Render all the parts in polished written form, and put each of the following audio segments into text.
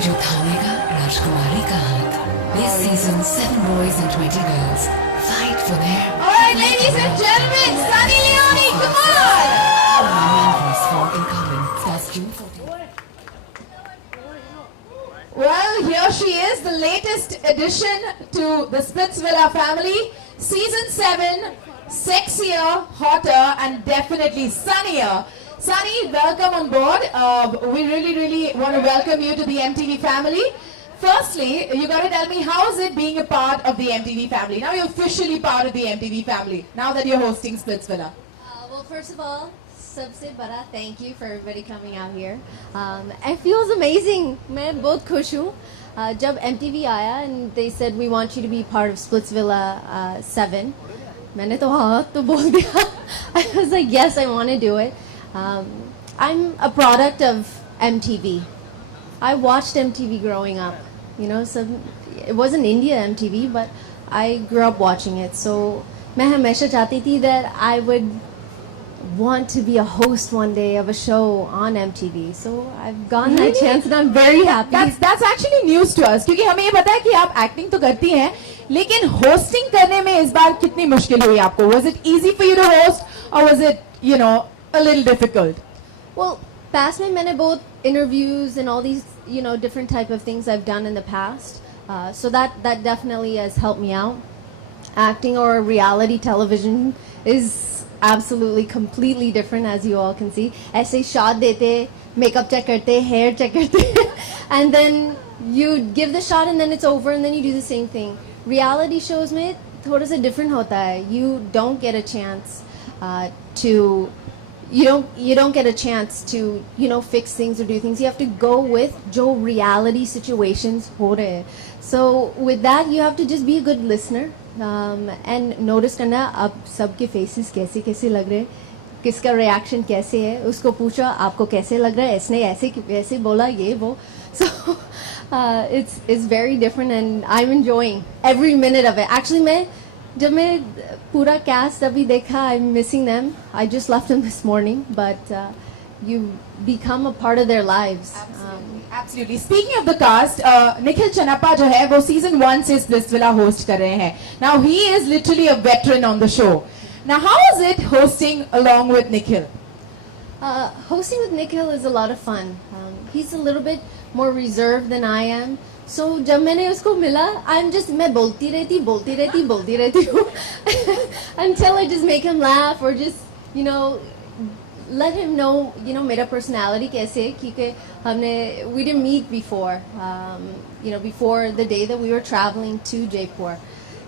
जो थामेगा राजकुमारी का हाथ. This season, 7 boys and 20 girls fight for their. All right, ladies and gentlemen, Sunny Leone, come on! Memories for in common. Starts June 14th. Well, here she is, the latest addition to the Splitsvilla family. Season 7, sexier, hotter, and definitely sunnier. Sunny, welcome on board. We really want to welcome you to the MTV family. Firstly, you got to tell me, how is it being a part of the MTV family? Now you're officially part of the MTV family, now that you're hosting Splitsvilla. Well, first of all, सबसे बड़ा thank you for everybody coming out here. It feels amazing. मैं बहुत खुश हूँ. जब MTV आया and they said we want you to be part of Splitsvilla 7, मैंने तो हाँ तो बोल दिया. I was like, yes, I want to do it. I'm a product of MTV. I watched MTV growing up. You know, so it wasn't India MTV, but I grew up watching it. So मैं हमेशा चाहती थी that I would want to be a host one day of a show on MTV. So I've gotten that chance and I'm very happy. That's actually news to us, क्योंकि हमें ये पता है कि आप एक्टिंग तो करती हैं, लेकिन होस्टिंग करने में इस बार कितनी मुश्किल हुई आपको? Was it easy for you to host, or was it, you know, a little difficult? Well, past में मैंने both interviews and all these, you know, different type of things I've done in the past. So that definitely has helped me out. Acting or reality television is absolutely completely different, as you all can see. ऐसे shot देते, makeup check करते, hair check करते, and then you give the shot and then it's over and then you do the same thing. Reality shows में थोड़ा सा different होता है. You don't get a chance to. You don't get a chance to, you know, fix things or do things. You have to go with जो reality situations हो रहे हैं. So with that, you have to just be a good listener and notice करना अब सबके faces कैसे कैसे लग रहे हैं, किसका reaction कैसे है, उसको पूछो आपको कैसे लग रहा है, इसने ऐसे बोला ये वो. So it's very different and I'm enjoying every minute of it. Actually जब मैं पूरा cast अभी देखा, I'm missing them. I just left them this morning, but you become a part of their lives. Absolutely. Speaking of the cast, Nikhil Chanappa जो है वो season 1 से Splitsvilla host कर रहे हैं. Now he is literally a veteran on the show. Now how is it hosting along with Nikhil? Hosting with Nikhil is a lot of fun. He's a little bit more reserved than I am. So जब मैंने उसको मिला, मैं बोलती रहती हूँ until I just make him laugh or just, you know, let him know, you know, मेरा personality कैसे है, क्योंकि we didn't meet before, you know, before the day that we were traveling to Jaipur.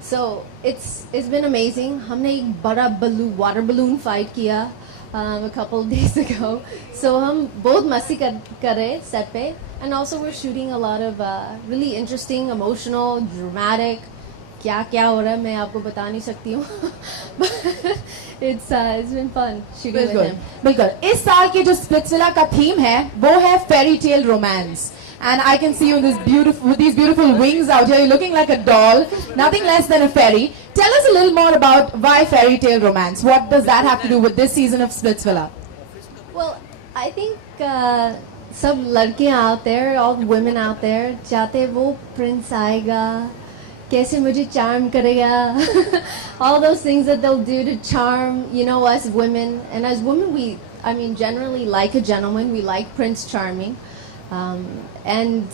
So it's been amazing. हमने एक बड़ा water balloon fight किया a couple of days ago. So हम बहुत मस्ती कर रहे set पे. And also we're shooting a lot of really interesting, emotional, dramatic. क्या हो रहा है मैं आपको बता नहीं सकती हूँ. But it's been fun shooting with him. बिल्कुल. इस साल के जो Splitsvilla का theme है, वो है fairy tale romance. And I can see you with these beautiful wings out here. You're looking like a doll, nothing less than a fairy. Tell us a little more about why fairy tale romance. What does that have to do with this season of Splitsvilla? Well, I think सब लड़कियाँ out there, all women out there, चाहते वो prince आएगा, कैसे मुझे charm करेगा, all those things that they'll do to charm, you know, us women. And as women, generally like a gentleman. We like Prince Charming. And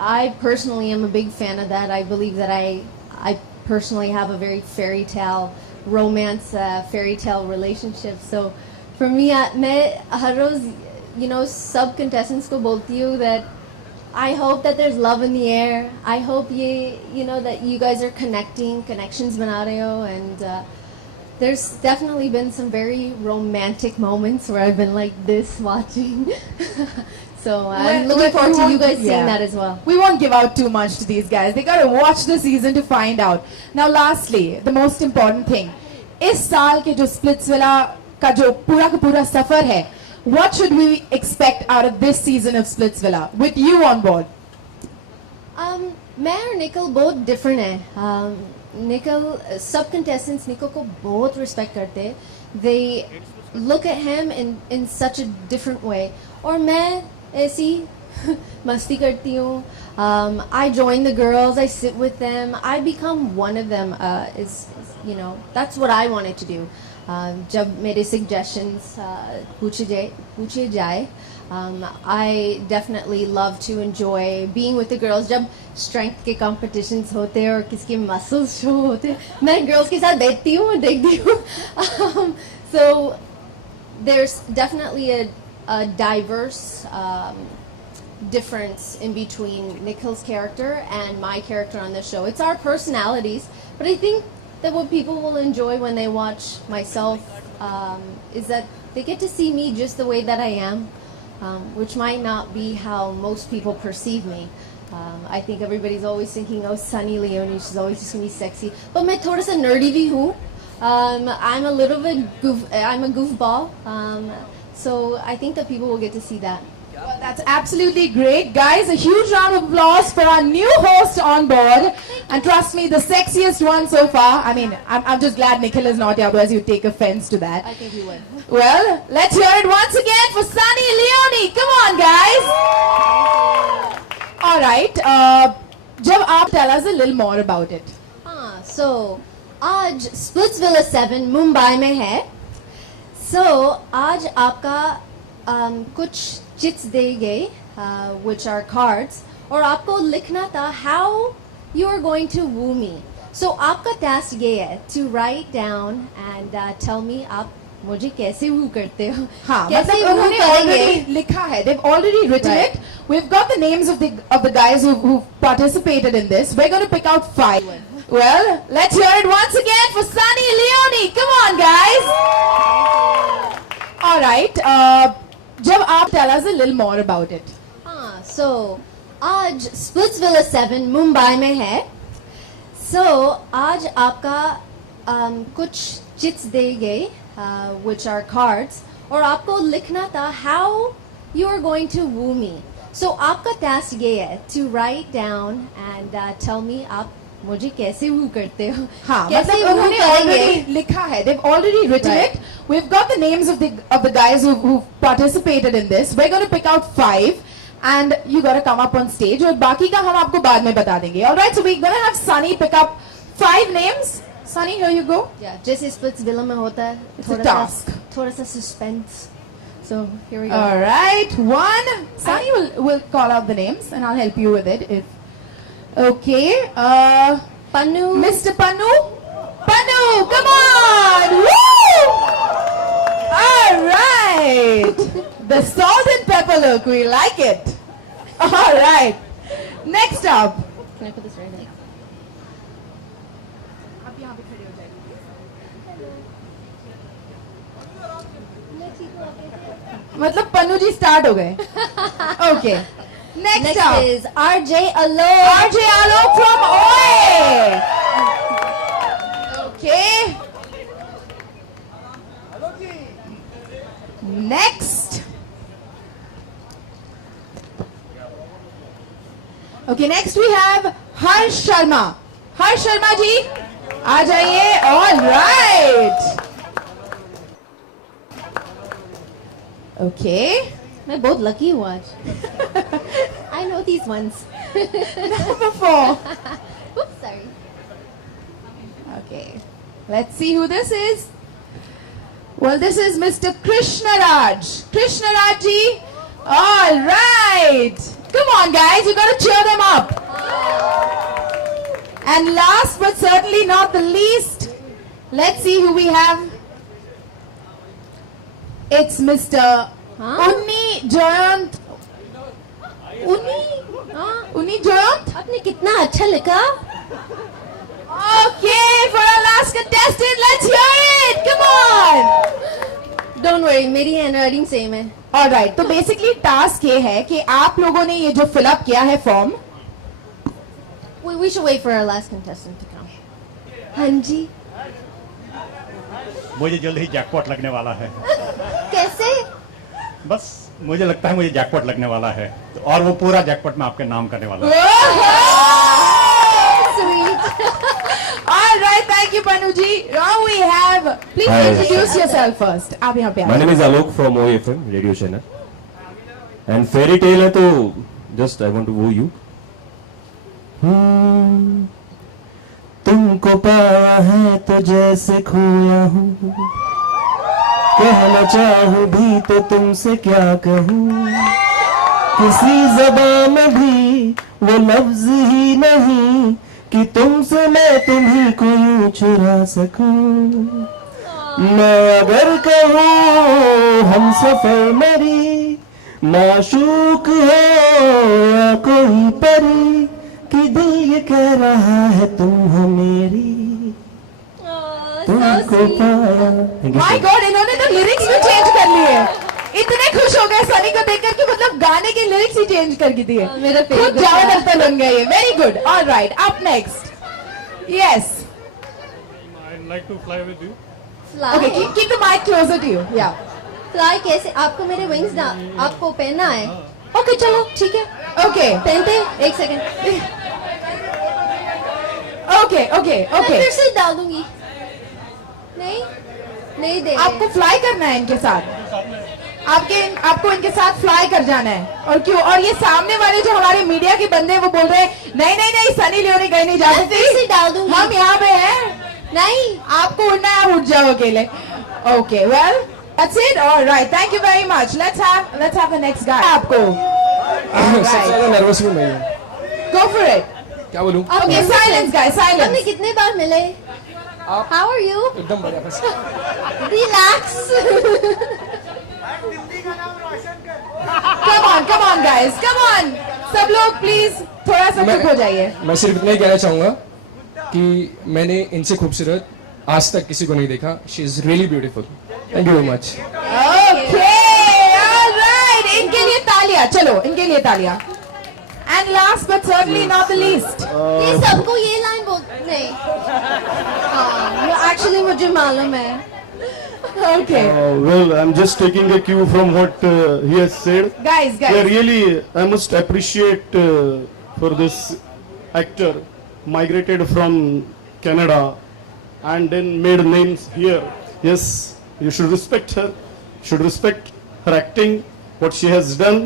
I personally am a big fan of that. I believe that I personally have a very fairy tale romance, fairy tale relationship. So for me, मैं हर रोज, you know, sub contestants को बोलती हूँ that I hope that there's love in the air. I hope you know, that you guys are connections बना रहे हो. And there's definitely been some very romantic moments where I've been like this watching. So I'm looking forward to you guys seeing that as well. We won't give out too much to these guys. They got to watch the season to find out. Now lastly, the most important thing. इस साल के जो Splitsvilla का जो पूरा का पूरा सफर है, what should we expect out of this season of Splitsvilla with you on board? मैं और निखिल बहुत different है. निखिल सब contestants निखिल को बहुत respect करते हैं. They look at him in such a different way. और मैं ऐसी मस्ती करती हूँ. I join the girls. I sit with them. I become one of them. That's what I wanted to do. जब मेरे suggestions पूछे जाए, I definitely love to enjoy being with the girls. जब strength के competitions होते हैं और किसके muscles show होते हैं, मैं girls के साथ बैठती हूँ और देखती हूँ. So there's definitely a diverse difference in between Nikhil's character and my character on the show. It's our personalities, but I think that what people will enjoy when they watch myself is that they get to see me just the way that I am, which might not be how most people perceive me. I think everybody's always thinking, oh, Sunny Leone, she's always just gonna be sexy. But मैं थोड़ा सा nerdy भी हूँ. I'm a little bit I'm a goofball. So I think that people will get to see that. Well, that's absolutely great. Guys, a huge round of applause for our new host on board. And trust me, the sexiest one so far. I mean, I'm just glad Nikhil is not here, otherwise you'd take offense to that. I think you would. Well, let's hear it once again for Sunny Leone. Come on, guys. All right. Jab aap tell us a little more about it. So, आज Splitsvilla 7 Mumbai में है. So, आज आपका कुछ chits दे गए, which are cards, और आपको लिखना था how you are going to woo me. So, आपका task ये है to write down and tell me आप मुझे कैसे woo करते हो. हाँ, कैसे मतलब woo उन्होंने करेंगे. already लिखा है. They've already written Right. it. We've got the names of the guys who participated in this. We're going to pick out 5. Well, let's hear it once again for Sunny Leone. Come on, guys. All right. Jab aap tell us a little more about it. So, आज Splitsvilla 7 Mumbai में है. So, आज आपका कुछ chits दे गए, which are cards, और आपको लिखना था how you are going to woo me. So, आपका task ये है to write down and tell me आप मुझे कैसे woo करते हो. हाँ, कैसे मतलब woo उन्होंने करेंगे. already लिखा है. They've already written Right. it. We've got the names of the guys who participated in this. We're going to pick out 5, and you got to come up on stage. और बाकी का हम आपको बाद में बता देंगे. All right, so we're going to have Sunny pick up 5 names. Sunny, here you go. Yeah, जैसे Splitsvilla में होता है. It's a task. थोड़ा सा suspense. So here we go. All right, 1. Sunny will call out the names, and I'll help you with it. Okay. Pannu. Mr. Pannu. Pannu, come on! Woo! All right. The salt and pepper look, we like it. All right. Next up. Can I put this right here? मतलब पन्नू जी start हो गए. Okay. Next Next up. is RJ Alok. RJ Alok from OA. Okay. Next. Okay, next we have Harsh Sharma. Harsh Sharma ji, aa jaiye. All right. Okay. मैं बहुत lucky हूँ आज. I know these ones. Number 4. Oops, sorry. Okay. Let's see who this is. Well, this is Mr. Krishna Raj. Krishna Raj ji. All right. Come on, guys. You got to cheer them up. And last but certainly not the least, let's see who we have. It's Mr. Huh? Unni Jayant. Unni Jayant? आपने कितना अच्छा लिखा. Okay, for our last contestant, let's hear it. Come on. Don't worry, मेरी handwriting same है. All right, तो basically task ये है कि आप लोगों ने ये जो fill up किया है form. We should wait for our last contestant to come. हाँ जी. मुझे जल्द ही जैकपॉट लगने वाला है. कैसे? बस मुझे लगता है मुझे जैकपॉट लगने वाला है और वो पूरा जैकपॉट मैं आपके नाम करने वाला हूँ. Sweet. All right, thank you, Panuji. Now we have. Please Hi. introduce yourself first. आप यहाँ पे My आइए. name is Alok from OFM Radio Channel. And fairy tale है तो जस्ट आई वांट टू वो यू. तुमको पाया है तो जैसे खोया हूँ, कहना चाहूँ भी तो तुमसे क्या कहूँ, किसी जबान में भी वो लफ्ज ही नहीं कि तुमसे मैं तुम्ही को यूं चुरा सकूं. मैं अगर कहूँ हम सफर मेरी माशूक हो या कोई परी, कि दिल ये कह रहा है तुम हो मेरी, तुमको पाया. माय गॉड, इन्होंने तो लिरिक्स भी चेंज कर लिए. इतने खुश हो गए सनी को देखकर कि मतलब गाने के लिरिक्स ही चेंज कर दिए. मेरा खुद जाओ दफ्तर बन गए ये. Very good. Alright, up next. Yes. I'd like to fly with you. Okay, keep the mic closer to you. Yeah. Fly कैसे? आपको मेरे विंग्स ना आपको पहनना है. ओके चलो ठीक है. ओके पहनते. एक सेकंड. ओके ओके मैं ओके. फिर से डाल दूंगी. नहीं नहीं दे. आपको फ्लाई करना है इनके साथ. आपको इनके साथ फ्लाई कर जाना है. और क्यों? और ये सामने वाले जो हमारे मीडिया के बंदे हैं वो बोल रहे हैं नहीं नहीं नहीं सनी लियोनी कहीं नहीं जा मैं फिर से सकती, डाल दूंगी. हम यहाँ पे हैं. नहीं. आपको उड़ना है, आप उठ जाओ अकेले. Okay well that's it. Alright, thank you very much. Let's have the next guy. आपको सबसे ज्यादा नर्वस हूँ मैं. Go for it. क्या बोलूं? ओके साइलेंस गाइस, हमने साइलेंस. कितने बार मिले? आप हाउ आर यू? एकदम बढ़िया. बस relax. Come on guys, come on. सब लोग प्लीज थोड़ा सा चुप हो जाइए. मैं सिर्फ इतना ही कहना चाहूंगा कि मैंने इनसे खूबसूरत आज तक किसी को नहीं देखा. She is really beautiful. Thank you very much. Okay alright, इनके लिए तालियां. चलो इनके लिए तालियां. And last but certainly not the least. ये सबको ये लाइन बोल नहीं. एक्चुअली मुझे मालूम है. Okay. Well, I'm just taking a cue from what he has said. Guys, Yeah, really, I must appreciate for this actor migrated from Canada and then made names here. Yes, you should respect her. Should respect her acting, what she has done,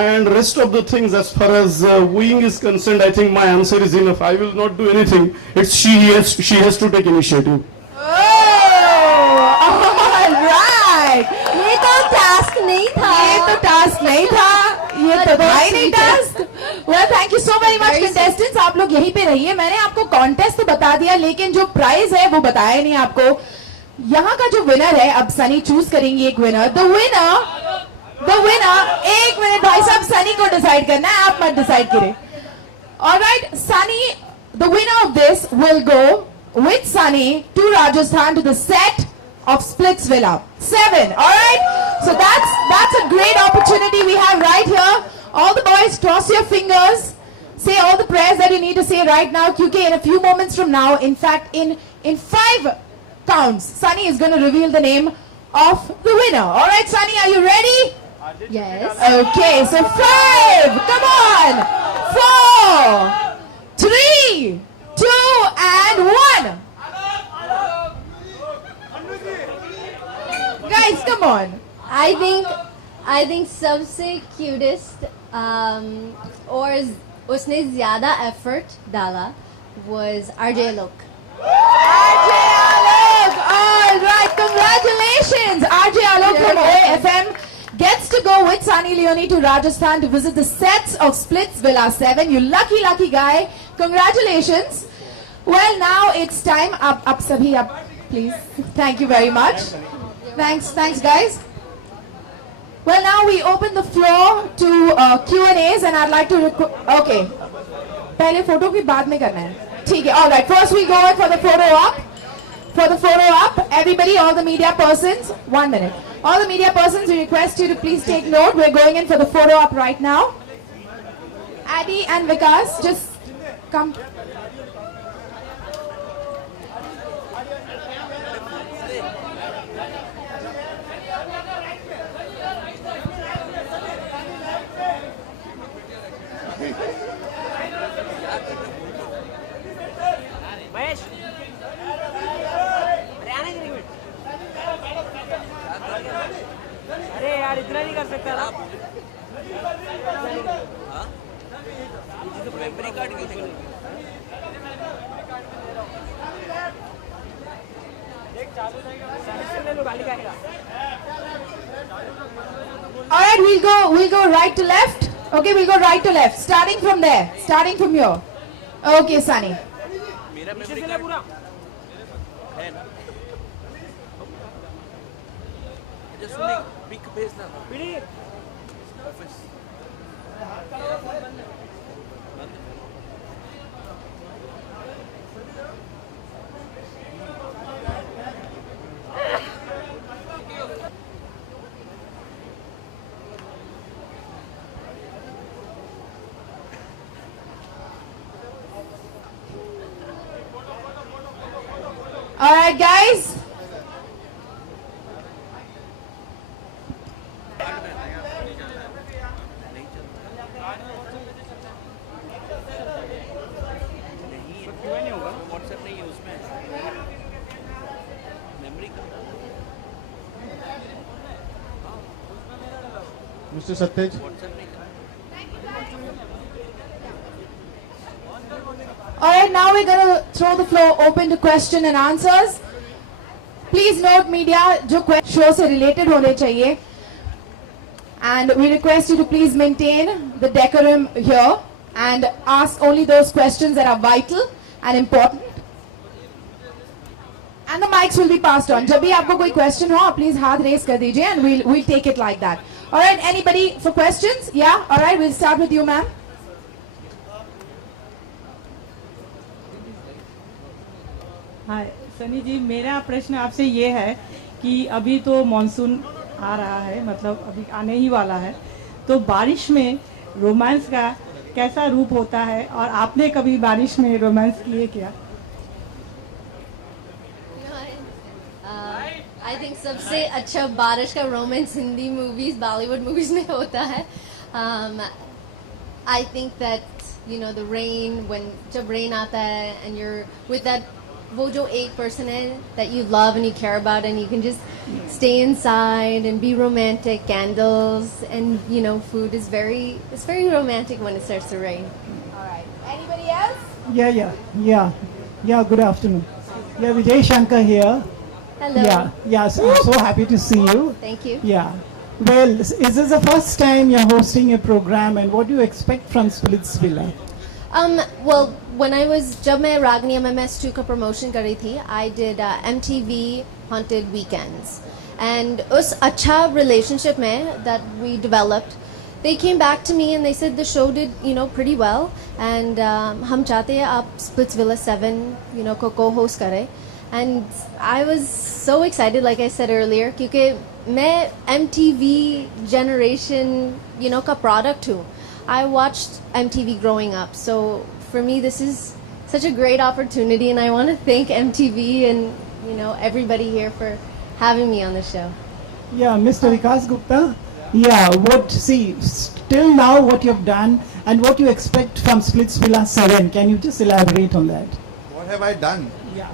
and rest of the things. As far as wooing is concerned, I think my answer is enough. I will not do anything. It's she has to take initiative. ये तो task नहीं था. ये तो task नहीं था. ये तो था ही नहीं task. Well thank you so very much contestants. आप लोग यहीं पे रहिए. मैंने आपको कॉन्टेस्ट तो बता दिया लेकिन जो प्राइज है वो बताया नहीं आपको. यहाँ का जो विनर है, अब सनी चूज करेंगे एक विनर. The winner. एक मिनट भाई साहब, सनी को डिसाइड करना है, आप मत डिसाइड करें. Alright Sunny, the winner of this will go with Sunny to Rajasthan to the set of Splitsvilla 7. All right, so that's a great opportunity we have right here. All the boys, cross your fingers, say all the prayers that you need to say right now, because in a few moments from now, in fact in 5 counts, Sunny is going to reveal the name of the winner. All right Sunny, are you ready? Yes. Okay, so 5, come on, 4, 3, 2 and 1. Guys, come on. I think सबसे cutest और उसने ज्यादा effort डाला was RJ Alok. RJ Alok. All right, congratulations. RJ Alok from OFM gets to go with Sunny Leone to Rajasthan to visit the sets of Splitsvilla 7. You lucky guy. Congratulations. Well, now it's time. Up sabhi up, please. Thank you very much. Thanks guys. Well, now we open the floor to Q&As and I'd like to okay. पहले photo की बाद में करना है. ठीक है. All right. First we go for the photo op. For the photo op, everybody, all the media persons, 1 minute. All the media persons, we request you to please take note. We're going in for the photo op right now. Adi and Vikas, just come. अरे यार इतना All right, we'll go right to left. Okay, we'll go right to left. Starting from there. Starting from here. Okay, Sunny. All right, guys. Mr. Satyaj. All right, now we're going to throw the floor open to question and answers. Please note, media, जो show से related होने चाहिए. And we request you to please maintain the decorum here and ask only those questions that are vital and important. And the mics will be passed on. जब भी आपको कोई question हो, please हाथ raise कर दीजिए and we'll take it like that. All right, anybody for questions? Yeah, all right, we'll start with you, ma'am. हाय सनी जी, मेरा प्रश्न आपसे ये है कि अभी तो मॉनसून आ रहा है, मतलब अभी आने ही वाला है, तो बारिश में रोमांस का कैसा रूप होता है और आपने कभी बारिश में रोमांस किए क्या? आई थिंक सबसे अच्छा बारिश का romance Hindi movies, Bollywood movies में होता है. I think that you know the rain, when जब रेन आता है एंड यूर विद दैट, वो जो एक पर्सन है that you love and you care about and you can just stay inside and be romantic, candles and you know food is it's very romantic when it starts to rain. All right. Anybody else? Yeah. Good afternoon. Yeah, Vijay Shankar here. Hello. Yes, I'm so happy to see you. Thank you. Yeah. Well, is this the first time you're hosting a program and what do you expect from Splitsvilla? Well, when I was, जब मैं रागनी MMS2 का promotion कर रही थी, I did MTV Haunted Weekends. And उस अच्छा relationship में that we developed, they came back to me and they said the show did, you know, pretty well. And हम चाहते हैं आप Splitsvilla 7, you know, को co-host करें. And I was so excited, like I said earlier, क्योंकि मैं MTV generation, you know, का product हूँ. I watched MTV growing up, so for me this is such a great opportunity, and I want to thank MTV and you know everybody here for having me on the show. Yeah, Mr. Vikas Gupta. Yeah, till now what you've done and what you expect from Splitsvilla 7. Can you just elaborate on that? What have I done? Yeah,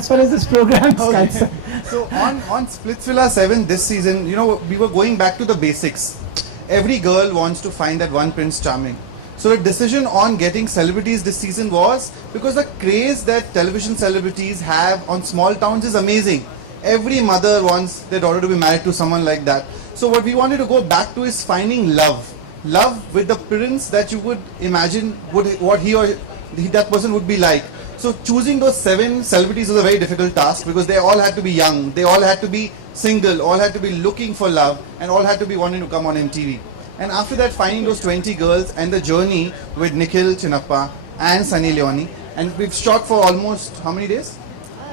as far as this program is concerned. So on Splitsvilla 7 this season, you know, we were going back to the basics. Every girl wants to find that one Prince Charming. So the decision on getting celebrities this season was because the craze that television celebrities have on small towns is amazing. Every mother wants their daughter to be married to someone like that. So what we wanted to go back to is finding love. Love with the prince that you would imagine what that person would be like. So choosing those 7 celebrities was a very difficult task because they all had to be young, they all had to be single, all had to be looking for love and all had to be wanting to come on MTV. And after that, finding those 20 girls and the journey with Nikhil Chinnappa and Sunny Leone, and we've shot for almost how many days?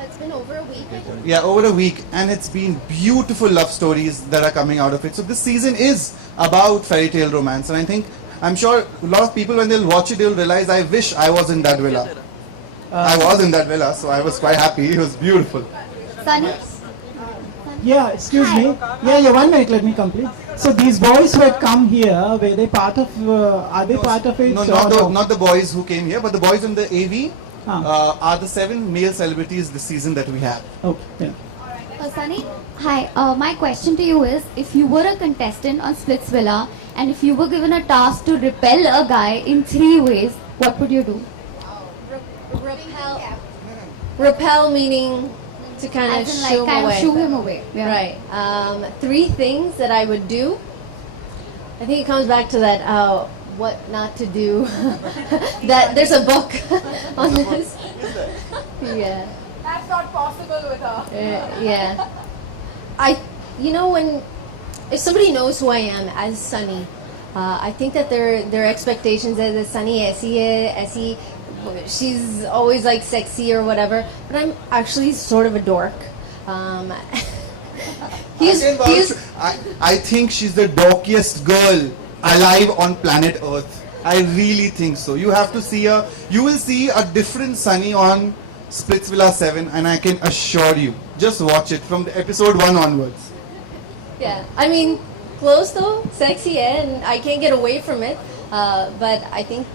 It's been over a week. Yeah, over a week, and it's been beautiful love stories that are coming out of it. So this season is about fairy tale romance, and I'm sure a lot of people when they'll watch it, they'll realize I wish I was in that villa. I was in that villa, so I was quite happy. It was beautiful. Sunny? Yeah, excuse me. Yeah, 1 minute, let me complete. So these boys who had come here, are they part of it? No, not the boys who came here, but the boys in the AV are the 7 male celebrities this season that we have. Okay. Sunny, hi. My question to you is, if you were a contestant on Splitsvilla and if you were given a task to repel a guy in 3 ways, what would you do? Repel meaning to kind of As in, shoo like, him kind of away. shoo him away. Yeah. Right. 3 things that I would do. I think it comes back to that what not to do. That there's a book on this. Yeah. That's not possible with her. Yeah. When if somebody knows who I am as Sunny, I think that their expectations is that Sunny aisi hai, aisi. She's always like sexy or whatever, but I'm actually sort of a dork. I think she's the dorkiest girl alive on planet Earth. I really think so. You have to see her. You will see a different Sunny on Splitsvilla 7, and I can assure you, just watch it from the episode 1 onwards. Yeah, I mean, clothes though, sexy, and I can't get away from it. But I think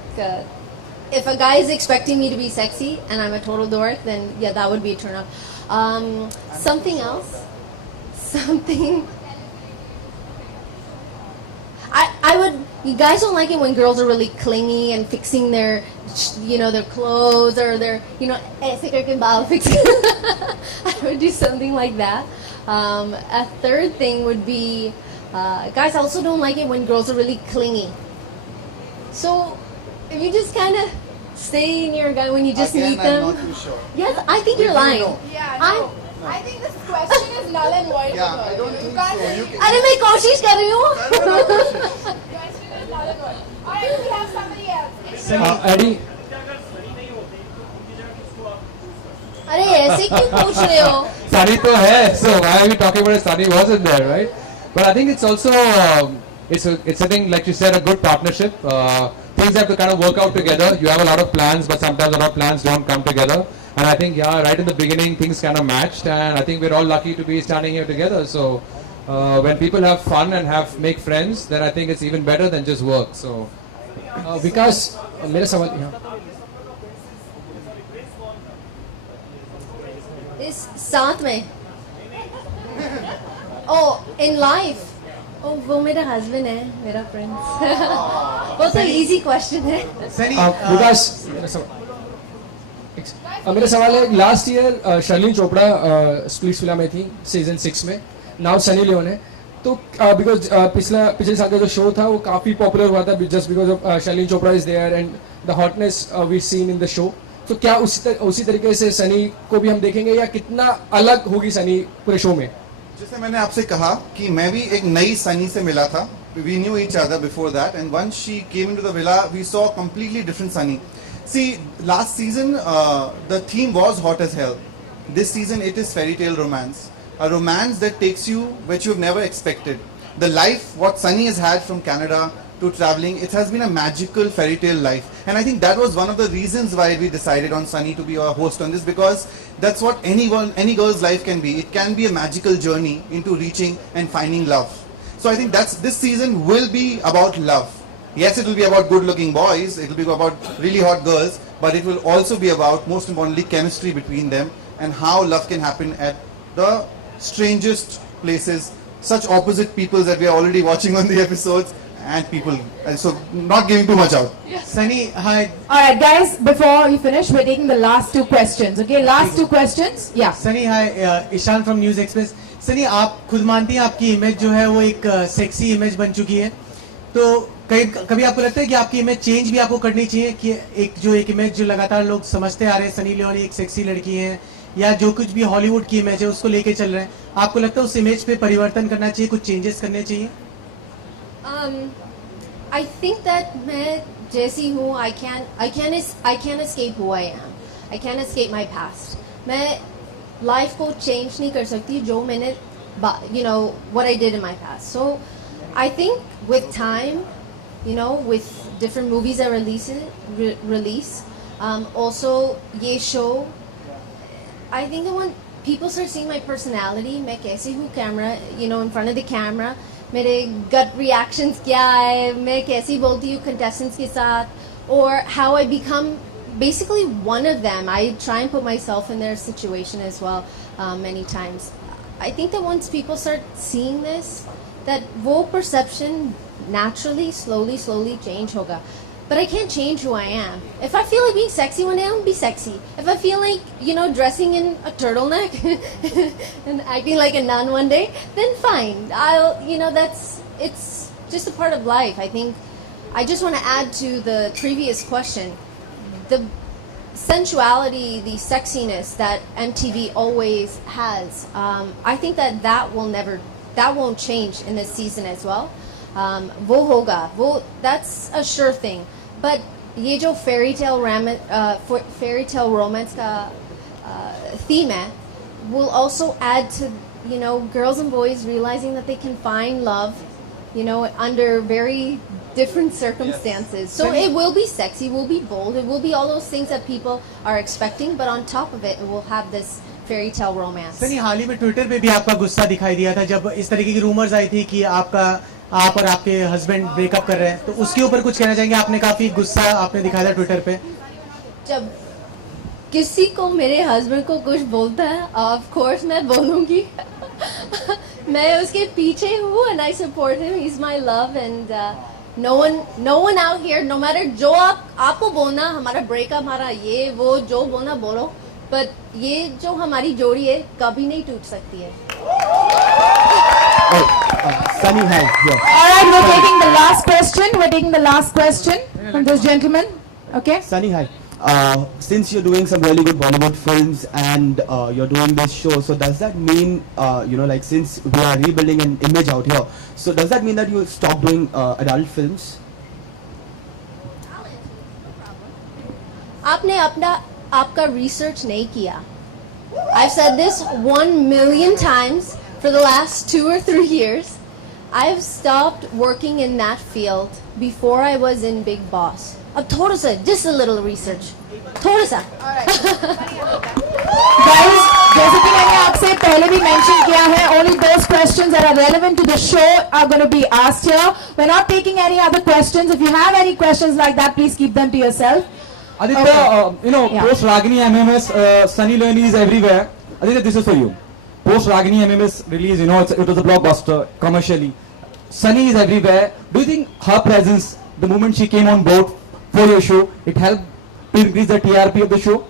if a guy is expecting me to be sexy and I'm a total dork, then yeah, that would be a turn off. Something else? Something. I would. You guys don't like it when girls are really clingy and fixing their clothes or their, ऐसे करके बाल fix. I would do something like that. A third thing would be, guys also don't like it when girls are really clingy. So, if you just kind of stay near a guy when you just meet them. I'm not too sure. Yes, I think you're lying. Yeah, no. I think this question is null and void. Yeah, I don't think so. अरे मैं कोशिश कर रही हूँ. Question is null and void. Alright, we have somebody else. Eddie, अरे ऐसे क्यों पूछ रहे हो? Sunny to hai, so why are we talking about it? Sunny wasn't there, right? But I think it's also it's a thing, like you said, a good partnership. Things have to kind of work out together. You have a lot of plans, but sometimes a lot of plans don't come together. And I think, yeah, right in the beginning, things kind of matched, and I think we're all lucky to be standing here together. So when people have fun and make friends, then I think it's even better than just work. So Vikas, मेरा सवाल यहाँ. इस साथ में. Oh, in life. Oh, वो मेरा husband है, मेरा friend. वो तो easy question है. विकास, मेरा सवाल है, last year Sherlyn Chopra Splitsvilla में थी सीजन 6 में, नाउ सनी लियोन है, तो बिकॉज पिछले साल का जो शो था वो काफ़ी पॉपुलर हुआ था just because of Sherlyn Chopra is there and the hotness we seen in the show. तो क्या उसी तरीके से सनी को भी हम देखेंगे या कितना अलग होगी सनी पूरे शो में? जैसे मैंने आपसे कहा कि मैं भी एक नई सनी से मिला था. We knew each other before that, and once she came into the villa, we saw a completely different Sunny. See, last season the theme was hot as hell. This season it is fairy tale romance, a romance that takes you which you've never expected. The life what Sunny has had from Canada to traveling, it has been a magical fairy tale life, and I think that was one of the reasons why we decided on Sunny to be our host on this, because that's what any girl's life can be. It can be a magical journey into reaching and finding love. So I think this season will be about love. Yes, it will be about good-looking boys, it will be about really hot girls, but it will also be about, most importantly, chemistry between them and how love can happen at the strangest places, such opposite people that we are already watching on the episodes, and people. And so, not giving too much out. Sunny, hi. Alright, guys, before you finish, we're taking the last 2 questions. Okay, last 2 questions. Yeah. Sunny, hi. Ishan from News Express. Sunny, आप खुद मानती हैं आपकी image जो है वो एक sexy image बन चुकी है, तो कभी आपको लगता है कि आपकी इमेज चेंज भी आपको करनी चाहिए कि एक इमेज जो लगातार लोग समझते आ रहे हैं सनी लियोनी एक सेक्सी लड़की है, या जो कुछ भी हॉलीवुड की इमेज है उसको लेके चल रहे हैं, आपको लगता है उस इमेज पे परिवर्तन करना चाहिए, कुछ चेंजेस करने चाहिए? I think that मैं जैसी हूँ, I can't escape who I am. I can't escape my past. मैं life को change नहीं कर सकती जो मैंने, what I did in my past. So I think with time, with different movies that release, also ये show, I think that when people start seeing my personality, मैं कैसे हूँ camera, in front of the camera, मेरे gut reactions क्या है, मैं कैसी बोलती हूँ contestants के साथ, or how I become basically one of them. I try and put myself in their situation as well many times. I think that once people start seeing this, that wo perception naturally, slowly change hoga. But I can't change who I am. If I feel like being sexy one day, I'll be sexy. If I feel like, dressing in a turtleneck and acting like a nun one day, then fine. It's just a part of life. I think I just want to add to the previous question. The sensuality, the sexiness that MTV always has, I think that won't change in this season as well. Wo hoga, that's a sure thing. But ये जो fairy tale romance का theme है, will also add to girls and boys realizing that they can find love, under very different circumstances. So it will be sexy, it will be bold, it will be all those things that people are expecting, but on top of it, it will have this fairy tale romance. Sunny हाल ही में Twitter पे भी आपका गुस्सा दिखाई दिया था जब इस तरीके की रूमर्स आई थी कि आप और आपके हस्बैंड ब्रेकअप कर रहे हैं, तो उसके ऊपर कुछ कहना चाहेंगे? आपने काफी गुस्सा आपने दिखाया था ट्विटर पे. जब किसी को मेरे हस्बैंड को कुछ बोलता है, ऑफ कोर्स मैं बोलूंगी. मैं उसके पीछे हूँ and I support him. He's my love and no one out here, no matter जो आपको बोलना, हमारा ब्रेकअप, हमारा ये वो जो बोलना बोलो, but ये जो हमारी जोड़ी है कभी नहीं टूट सकती है. Sunny, hi. Yeah. All right, we're taking the last question. We're taking the last question from this gentleman. Okay. Sunny, hi. Since you're doing some really good Bollywood films and you're doing this show, so does that mean, since we are rebuilding an image out here, so does that mean that you stop doing adult films? आपने आपका research नहीं किया. I've said this 1 million times for the last 2 or 3 years. I've stopped working in that field before I was in Big Boss. अब थोड़ा सा, just a little research. थोड़ा सा. Guys, जैसे कि मैंने आपसे पहले भी mention किया है, only those questions that are relevant to the show are going to be asked here. We're not taking any other questions. If you have any questions like that, please keep them to yourself. Aditya, post Ragini MMS, Sunny Leone is everywhere. Aditya, this is for you. Post Ragini MMS release, it was a blockbuster commercially. Sunny is everywhere. Do you think her presence, the moment she came on board for your show, it helped to increase the TRP of the show?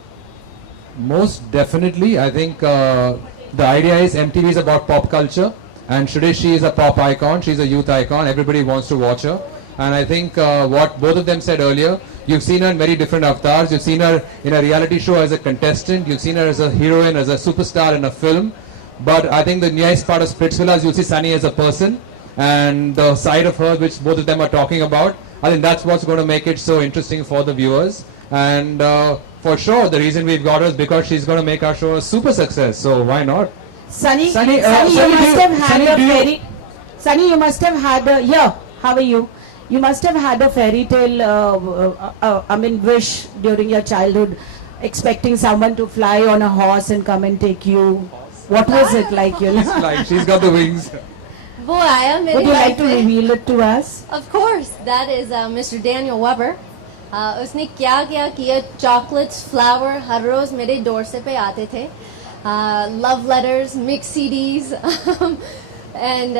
Most definitely. I think the idea is MTV is about pop culture, and today she is a pop icon. She's a youth icon. Everybody wants to watch her. And I think what both of them said earlier, you've seen her in very different avatars. You've seen her in a reality show as a contestant. You've seen her as a heroine, as a superstar in a film. But I think the nice part of Splitsvilla is you'll see Sunny as a person, and the side of her which both of them are talking about. I think that's what's going to make it so interesting for the viewers. And for sure, the reason we've got her is because she's going to make our show a super success. So why not? Sunny, you must have had a fairy. Sunny, you must have had a. Yeah, how are you? You must have had a fairy tale. Wish during your childhood, expecting someone to fly on a horse and come and take you. What was it like? She's got the wings. वो आया मेरे Would you like to life में. reveal it to us? Of course, that is Mr. Daniel Weber. उसने क्या किया, chocolates, flour, हर रोज मेरे doorstep पे आते थे. Love letters, mixed CDs, and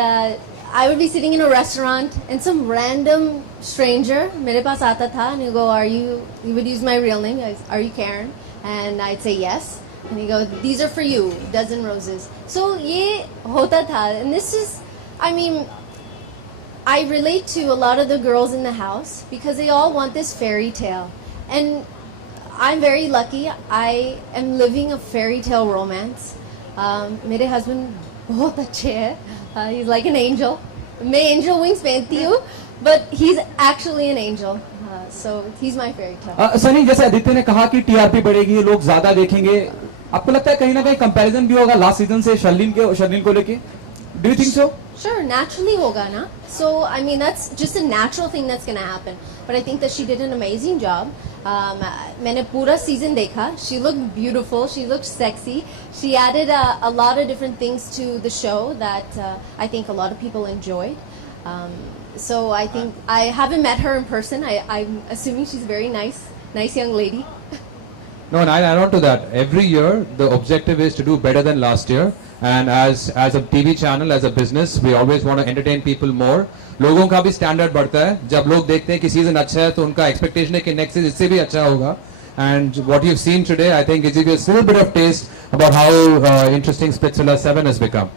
I would be sitting in a restaurant and some random stranger मेरे पास आता था and he'd go, you would use my real name, are you Karen? And I'd say yes. And he'd go, these are for you, dozen roses. So ये होता था, and this is, I relate to a lot of the girls in the house because they all want this fairy tale. And I'm very lucky. I am living a fairy tale romance. मेरे husband बहुत अच्छे हैं. He's like an angel. मैं angel wings पहनती हूँ, but he's actually an angel. So he's my fairy tale. Sunny, जैसे आदित्य ने कहा कि टीआरपी बढ़ेगी, लोग ज्यादा देखेंगे, आपको लगता है कहीं ना कहीं कंपैरिजन भी होगा लास्ट सीजन से शर्लिन को लेके? Do you think so? Sure, naturally hoga na. So, that's just a natural thing that's going to happen. But I think that she did an amazing job. मैंने पूरा season देखा. She looked beautiful. She looked sexy. She added a lot of different things to the show that I think a lot of people enjoyed. So I think I haven't met her in person. I'm assuming she's a very nice young lady. No, and I add on to that. Every year, the objective is to do better than last year. And as a TV channel, as a business, we always want to entertain people more. लोगों का भी standard बढ़ता है. जब लोग देखते हैं कि season अच्छा है, तो उनका expectation है कि next season इससे भी अच्छा होगा. And what you've seen today, I think, gives you a little bit of taste about how interesting Splitsvilla 7 has become.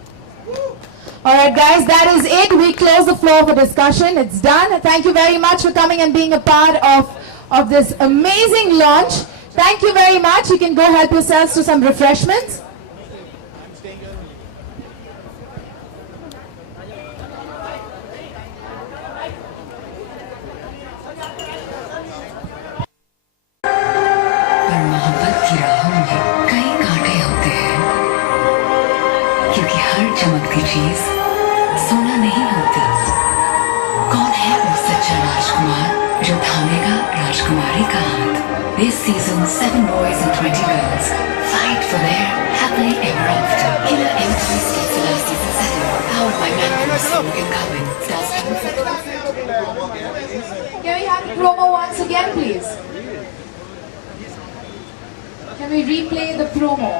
Alright guys, that is it. We close the floor for discussion. It's done. Thank you very much for coming and being a part of this amazing launch. Thank you very much. You can go help yourselves to some refreshments. पर मोहब्बत की राहों में कई कांटे होते हैं, क्योंकि हर चमकती चीज सोना नहीं होती. कौन है वो सच्चा राजकुमार जो थामेगा राजकुमारी का हाथ? This season, 7 boys and 20 girls fight for their happily ever after. Killer MTV Splitsvilla season 7, powered by Mango Smoke and Coven, stars 2. Can we have the promo once again, please? Can we replay the promo?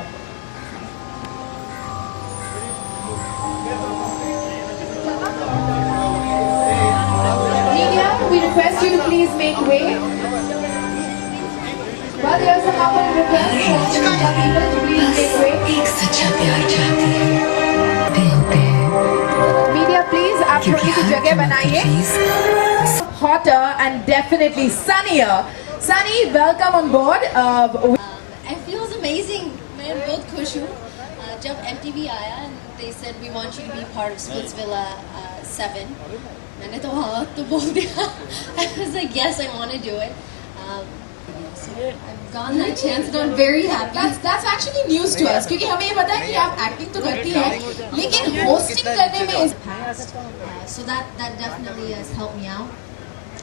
Media, we request you to please make way. Well, there's a humble request from the people to please make way. एक सच्चा प्यार चाहती है, दे होते हैं. Media, please, आप क्योंकि थोड़ी सी हर जगह चमकती बनाइए. चीज Hotter and definitely sunnier. Sunny, welcome on board. It feels amazing. मैं बहुत खुश हूँ. जब MTV आया and they said we want you to be part of Splitsvilla 7. मैंने तो हाँ तो बोल दिया. I was like yes, I want to do it. So I've gotten that chance and I'm very happy. That's actually news to us क्योंकि हमें ये पता है कि आप acting तो करती हैं, लेकिन hosting करने में So that definitely has helped me out.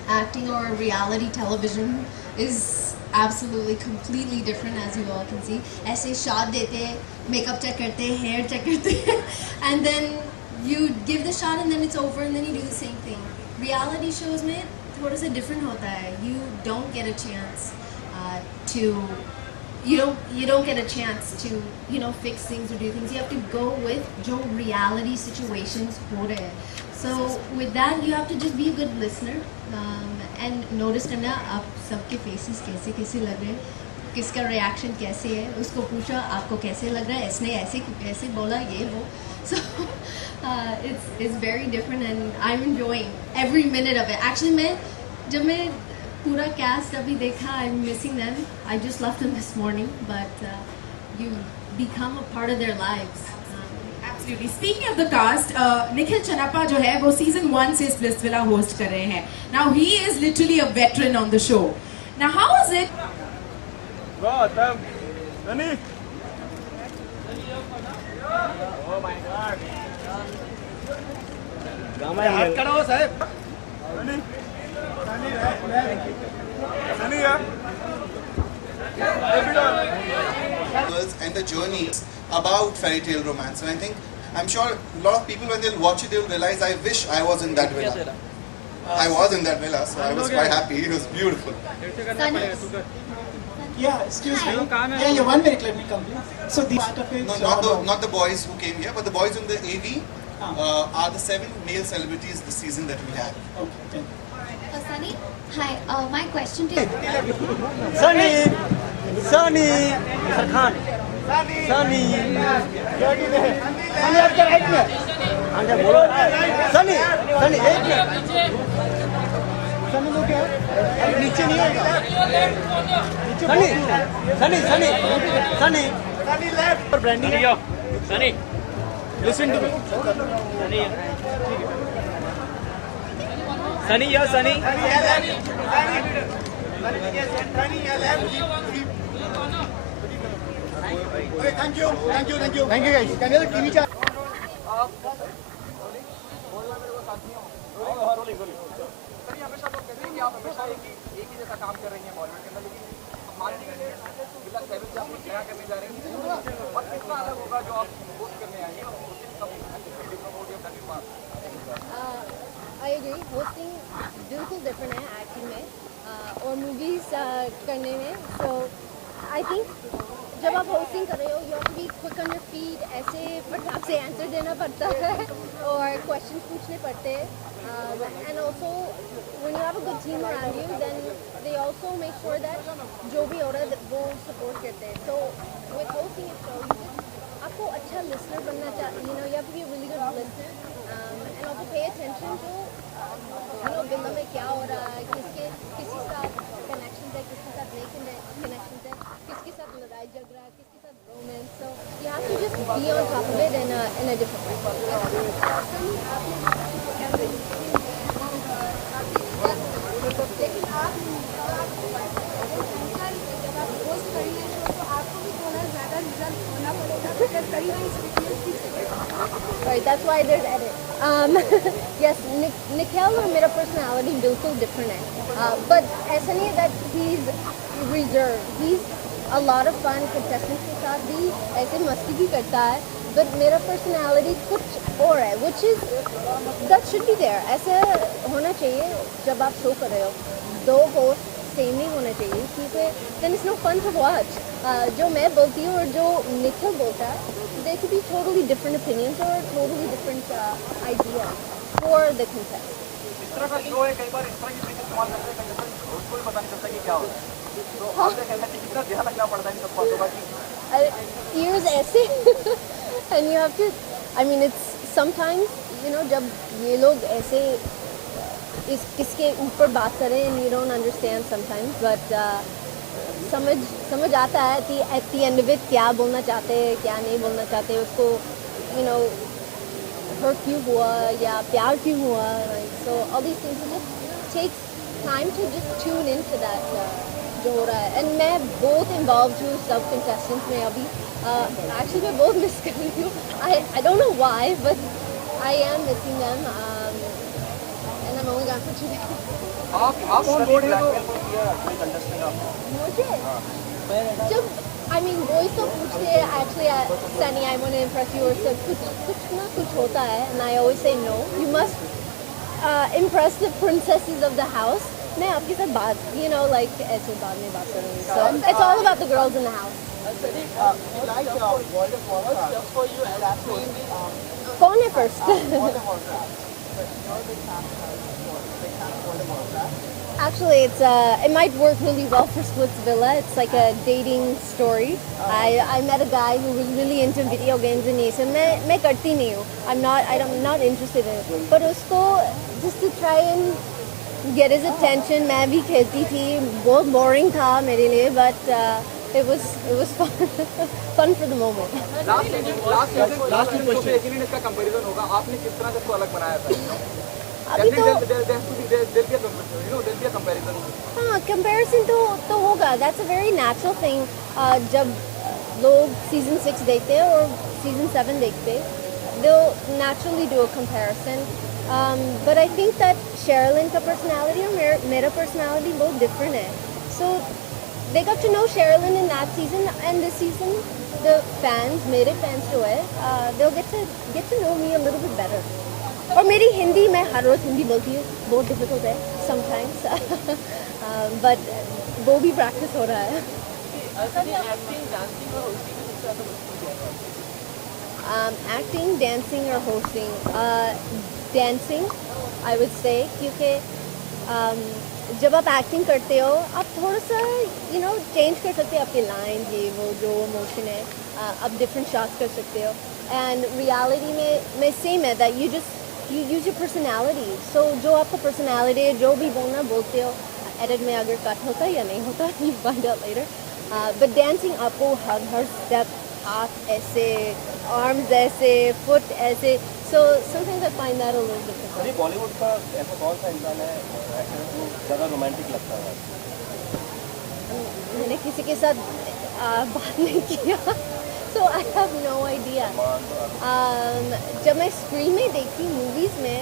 Acting or reality television is absolutely completely different, as you all can see. ऐसे shot देते, makeup check करते, hair check करते, and then you give the shot and then it's over and then you do the same thing. Reality shows में थोड़ा सा different होता है. You don't get a chance you don't get a chance to fix things or do things. You have to go with जो reality situations हो रहे हैं. So with that, you have to just be a good listener and notice करना आप सबके faces कैसे कैसे लग रहे हैं, किसका reaction कैसे है, उसको पूछा आपको कैसे लग रहा है, इसने ऐसे बोला ये वो. So it's very different and I'm enjoying every minute of it. Actually जब मैं पूरा cast अभी देखा, I'm missing them. I just left them this morning, but you become a part of their lives. Absolutely. Speaking of the cast, Nikhil Chanappa जो है वो season 1 से Splitsvilla host कर रहे हैं. Now he is literally a veteran on the show. Now how is it? Oh my God. हाथ करो साहब. And the journeys about fairy tale romance, and I'm sure a lot of people when they'll watch it they'll realize I wish I was in that villa. I was in that villa, so I was quite happy. It was beautiful. Yeah, excuse me. Yeah, 1 minute, let me complete. So the part of it. No, not the boys who came here, but the boys in the AV are the 7 male celebrities this season that we had. Okay. Sunny, hi. My question to you. Sunny, Mr. Khan. Sunny, आपके right में. आगे बोलो. Sunny, एक minute. Sunny लोग क्या? नीचे नहीं होगा. Sunny left. For branding. Sunny, listen to me. Sunny, yeah, Sunny. Okay, thank you guys. Can you TV chat? I agree. Hosting बिल्कुल different है acting में और movies करने में. So I think जब आप होस्टिंग कर रहे हो, you have to be quick on your feet, ऐसे फटाक से आंसर देना पड़ता है और क्वेश्चन पूछने पड़ते हैं. And also when you have a good team around you, then they also make sure that जो भी हो रहा है वो support करते हैं. So with hosting a show, you just आपको अच्छा listener बनना चाहिए. You know, you have to be a really good listener, and also pay attention to बिल्ला में क्या हो रहा है, किसी साथ connections है, किसके साथ नहीं connections है, किसके साथ लड़ाई झगड़ा है, किसके साथ romance. So you have to just be on top of it in a different Right, that's why there's edit. Yes, Nikhil और मेरा personality बिल्कुल different है. But ऐसा नहीं है that he's reserved. He's a lot of fun. Contestants के साथ भी ऐसे मस्ती भी करता है. But मेरा personality कुछ और है, which is that should be there. ऐसा होना चाहिए जब आप show कर रहे हो. दो host same नहीं होना चाहिए क्योंकि then it's no fun to watch. जो मैं बोलती हूँ और जो निखिल बोलता है, there could be totally different opinions or totally different ideas for the contest. इस तरह का शो है, कई बार इस तरह की ट्रिक इस्तेमाल करते हैं, कई बार उसको भी पता नहीं चलता कि क्या हो रहा है. तो आपने कहना कि कितना ध्यान रखना पड़ता है इन सब बातों का कि Ears ऐसे and you have to, I mean it's sometimes you know जब ये लोग ऐसे किसके ऊपर बात करें and you don't understand sometimes, but समझ आता है कि at the end of it क्या बोलना चाहते हैं, क्या नहीं बोलना चाहते, उसको you know hurt क्यों हुआ या प्यार क्यों हुआ. So all these things, it just takes time to just tune into that जो हो रहा है. And मैं बहुत involved हूँ सब contestants में अभी. Actually मैं बहुत miss कर रही हूँ. I don't know why, but I am missing them. And I'm only gone for 2 days. आप ब्लैकमेल को किया कोई कंटेस्टेंट आपको? मुझे जब I mean वही तो पूछते हैं actually Sunny I want to impress you or सब कुछ ना कुछ होता है and I always say no. You must impress the princesses of the house. मैं आपके साथ बात you know like ऐसे बाद में बात करूँगी. So it's all about the girls in the house. कौन है first? Actually, it might work really well for Splitsvilla. It's like a dating story. I met a guy who was really into video games and he said, मैं करती नहीं हूँ. I'm not interested in it. But उसको just to try and get his attention, मैं भी खेलती थी. बहुत boring था मेरे लिए, but it was fun for the moment. Last season से यकीनन इसका कंपैरिजन होगा. आपने किस तरह से इसको अलग बनाया था? अभी तो हाँ कंपैरिजन तो होगा. That's a very natural thing. जब लोग season 6 देखते हैं और season 7 देखते हैं, they'll naturally do a comparison. But I think that Sherilyn का personality और मेरा personality बहुत different है. So they got to know Sherilyn in that season, and this season the fans, मेरे fans जो है, they'll get to know me a little bit better. और मेरी हिंदी मैं हर रोज़ हिंदी बोलती हूँ, बहुत डिफिकल्ट है sometimes, but वो भी प्रैक्टिस हो रहा है. Acting, dancing or hosting? Dancing, I would say, क्योंकि जब आप एक्टिंग करते हो आप थोड़ा सा you know चेंज कर सकते हो आपके लाइन, ये वो जो इमोशन है, आप डिफरेंट शॉट्स कर सकते हो. एंड रियलिटी में सेम है that you use your personality. So जो आपका personality है, जो भी बोलते हो, edit में अगर कट होता है या नहीं होता, you find out later. But dancing आपको हर step, हाथ ऐसे, arms ऐसे, foot ऐसे. So sometimes I find that a little difficult. अरे बॉलीवुड का ऐसा कौन सा इंसान है जो ज़्यादा रोमांटिक लगता है? मैंने किसी के साथ बात नहीं किया. So I have no idea. जब मैं स्क्रीन में देखती मूवीज में,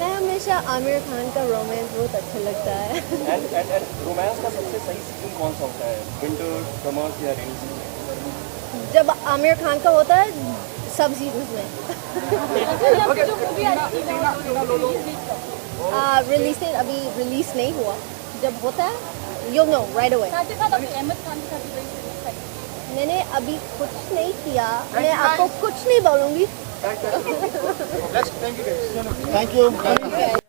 मैं हमेशा आमिर खान का रोमांस बहुत अच्छा लगता है. एंड रोमांस का सबसे सही सीजन कौन सा होता है? विंटर, समर या रेनी सीजन? जब आमिर खान का होता है सब सीजन्स में. रिलीज डेट अभी रिलीज नहीं हुआ. जब होता है you'll know right away. मैंने अभी कुछ नहीं किया, मैं आपको कुछ नहीं बोलूँगी। Thank you.